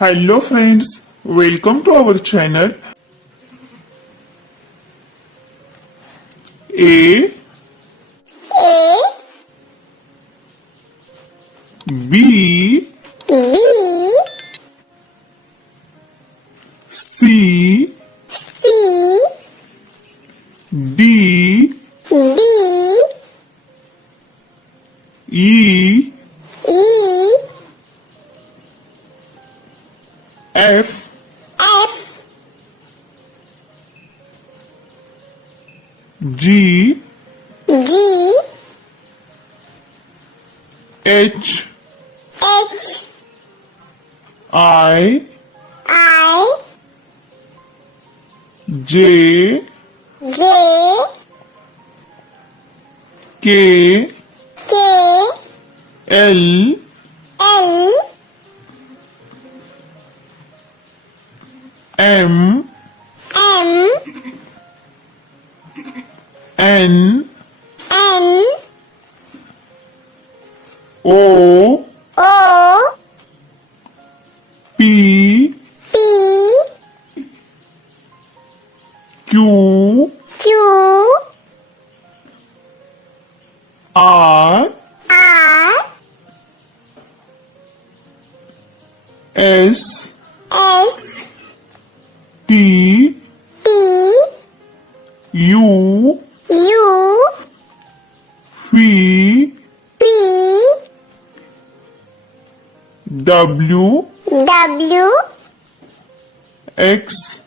Hello friends, welcome to our channel. A B C D E F G H I J K L M N O P Q R S T U V W X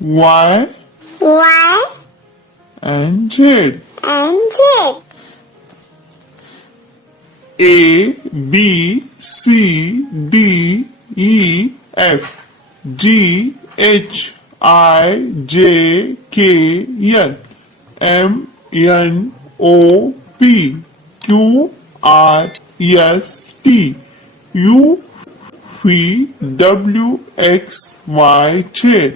Y and Z. A B C D E F G H I J K L M N O P Q R S T U V W X Y Z.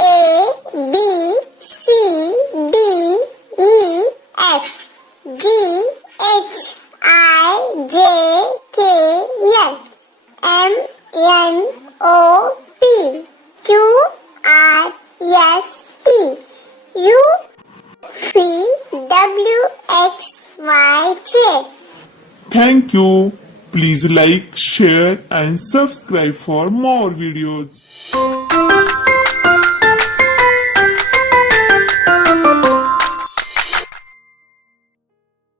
A B C D E F G H I J K L M N O P Q R S T U V W X Y Z. Thank you. Please like, share and subscribe for more videos.